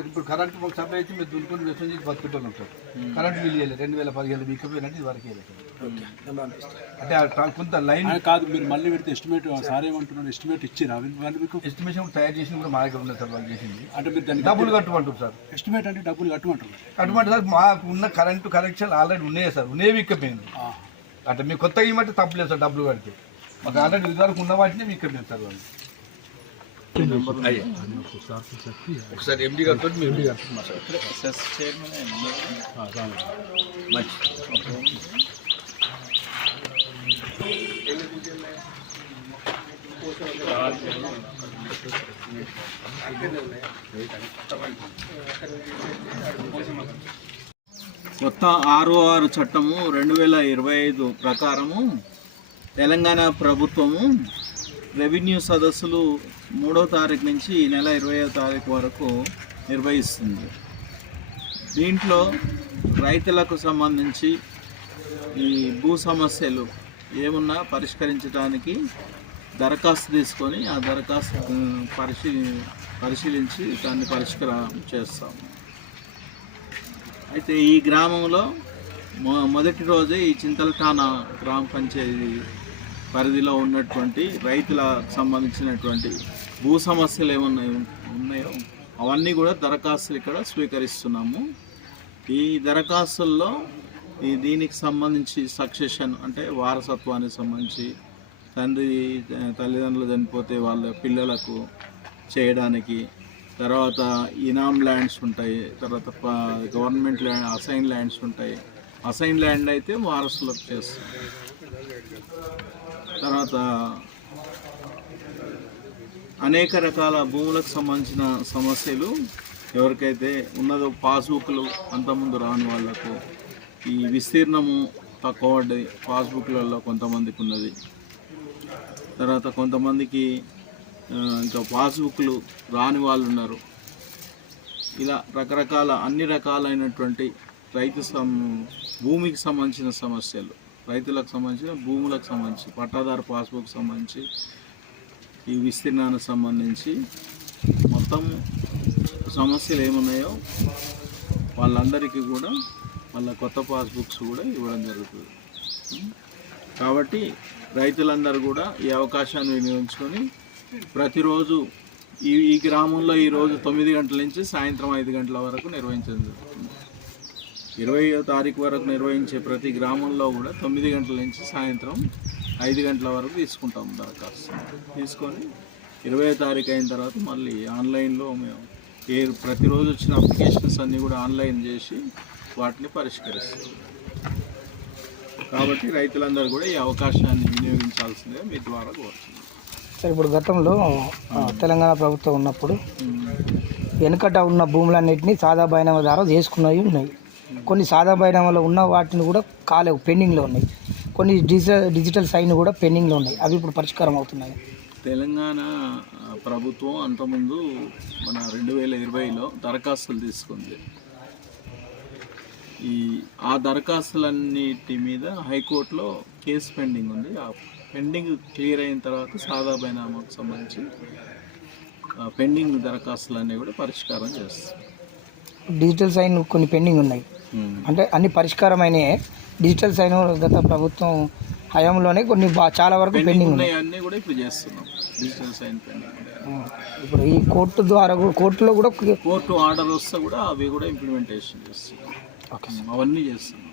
ఇప్పుడు కరెంట్ మాకు సప్లై ఇచ్చి మీరు దున్నుకొని వ్యవసాయం చేసి సార్ కరెంట్ బిల్ ఇవ్వలేదు రెండు వేల పదిహేను మీకు పోయినట్టు ఇది వరకు అంటే కొంత లైన్ కాదు మీరు మళ్ళీ పెడితే ఎస్టిమేట్ సార్ ఏమంటున్నారు ఎస్టిమేట్ ఇచ్చిరా? మీకు ఎస్టిమేషన్ తయారు చేసి కూడా మా దగ్గర ఉన్నది సార్ వాళ్ళు చేసింది. అంటే మీరు దానికి డబ్బులు కట్టమంటారు సార్. ఎస్టిమేట్ అంటే డబ్బులు కట్టమంటారు. కట్టమంటే సార్ మాకు ఉన్న కరెంటు కనెక్షన్ ఆల్రెడీ ఉన్నాయి సార్. ఉన్నాయి ఇక్కపోయింది ఆ. అంటే మీకు కొత్తగా ఇవ్వమంటే తప్పలేదు సార్ డబ్బులు కడితే. మాకు ఆల్రెడీ ఇదివరకు ఉన్న వాటిని మీకు సార్ వాళ్ళు. ఒకసారి ఎండి గారితో ఎండి గారితో కొత్త ఆర్ఓఆర్ చట్టము రెండు వేల ఇరవై ఐదు ప్రకారము తెలంగాణ ప్రభుత్వము రెవెన్యూ సదస్సులు మూడో తారీఖు నుంచి ఈ నెల ఇరవై తారీఖు వరకు నిర్వహిస్తుంది. దీంట్లో రైతులకు సంబంధించి ఈ భూ సమస్యలు ఏమున్నా పరిష్కరించడానికి దరఖాస్తు తీసుకొని ఆ దరఖాస్తు పరిశీ పరిశీలించి దాన్ని పరిష్కారం చేస్తాము. అయితే ఈ గ్రామంలో మొ- మొదటి రోజే ఈ చింతలకాన గ్రామ పంచాయతీ పరిధిలో ఉన్నటువంటి రైతుల సంబంధించినటువంటి భూ సమస్యలు ఏమన్నాయి ఉన్నాయో అవన్నీ కూడా దరఖాస్తులు ఇక్కడ స్వీకరిస్తున్నాము. ఈ దరఖాస్తుల్లో ఈ దీనికి సంబంధించి సక్సెషన్ అంటే వారసత్వానికి సంబంధించి తండ్రి తల్లిదండ్రులు చనిపోతే వాళ్ళ పిల్లలకు చేయడానికి తర్వాత ఇనామ్ ల్యాండ్స్ ఉంటాయి తర్వాత గవర్నమెంట్ ల్యాండ్ అసైన్ ల్యాండ్స్ ఉంటాయి. అసైన్ ల్యాండ్ అయితే వారసులకు చేస్తాం. తర్వాత అనేక రకాల భూములకు సంబంధించిన సమస్యలు ఎవరికైతే ఉన్నదో పాస్బుక్లు అంతకుముందు రాని వాళ్ళకు ఈ విస్తీర్ణము తక్కువ పాస్బుక్లలో కొంతమందికి ఉన్నది. తర్వాత కొంతమందికి ఇంకా పాస్బుక్లు రాని వాళ్ళు ఉన్నారు. ఇలా రకరకాల అన్ని రకాలైనటువంటి రైతు సం భూమికి సంబంధించిన సమస్యలు. రైతులకు సంబంధించిన భూములకు సంబంధించి పట్టాదారు పాస్బుక్ సంబంధించి ఈ విస్తీర్ణానికి సంబంధించి మొత్తం సమస్యలు ఏమున్నాయో వాళ్ళందరికీ కూడా వాళ్ళ కొత్త పాస్బుక్స్ కూడా ఇవ్వడం జరుగుతుంది. కాబట్టి రైతులందరూ కూడా ఈ అవకాశాన్ని వినియోగించుకొని ప్రతిరోజు ఈ ఈ గ్రామంలో ఈరోజు తొమ్మిది గంటల నుంచి సాయంత్రం ఐదు గంటల వరకు నిర్వహించడం జరుగుతుంది. ఇరవయో తారీఖు వరకు నిర్వహించే ప్రతి గ్రామంలో కూడా తొమ్మిది గంటల నుంచి సాయంత్రం ఐదు గంటల వరకు తీసుకుంటాం దరఖాస్తు. తీసుకొని ఇరవై తారీఖు అయిన తర్వాత మళ్ళీ ఆన్లైన్లో మేము ఏ ప్రతిరోజు వచ్చిన అప్లికేషన్స్ అన్నీ కూడా ఆన్లైన్ చేసి వాటిని పరిష్కరిస్తాం. కాబట్టి రైతులందరూ కూడా ఈ అవకాశాన్ని వినియోగించాల్సిందిగా మీ ద్వారా కోరుతున్నాం సార్ ఇప్పుడు గతంలో తెలంగాణ ప్రభుత్వం ఉన్నప్పుడు వెనుకట ఉన్న భూములన్నింటినీ సాదా బైనామా ద్వారా చేసుకున్నవి ఉన్నాయి. కొన్ని సాదా బైనామాలో ఉన్న వాటిని కూడా కాలేవు పెండింగ్లో ఉన్నాయి. కొన్ని డిజిటల్ డిజిటల్ సైన్ కూడా పెండింగ్లో ఉన్నాయి. అవి ఇప్పుడు పరిష్కారం అవుతున్నాయి. తెలంగాణ ప్రభుత్వం అంతకుముందు మన రెండు వేల ఇరవైలో దరఖాస్తులు తీసుకుంది. ఈ ఆ దరఖాస్తులన్నిటి మీద హైకోర్టులో కేసు పెండింగ్ ఉంది. ఆ పెండింగ్ క్లియర్ అయిన తర్వాత సాదా బైనామాకు సంబంధించి పెండింగ్ దరఖాస్తులన్నీ కూడా పరిష్కారం చేస్తాం. డిజిటల్ సైన్ కొన్ని పెండింగ్ ఉన్నాయి. అంటే అన్ని పరిష్కారమైనవి డిజిటల్ సైన్ గత ప్రభుత్వం హయాంలోనే కొన్ని చాలా వరకు పెండింగ్ ఉన్నాయి ఉన్నాయన్నీ కూడా ఇప్పుడు చేస్తున్నాం. డిజిటల్ సైన్ పెండింగ్ ఇప్పుడు ఈ కోర్టు ద్వారా కూడా కోర్టులో కూడా కోర్టు ఆర్డర్ వస్తే కూడా అవి కూడా ఇంప్లిమెంటేషన్ చేస్తున్నాం. అవన్నీ చేస్తున్నాం.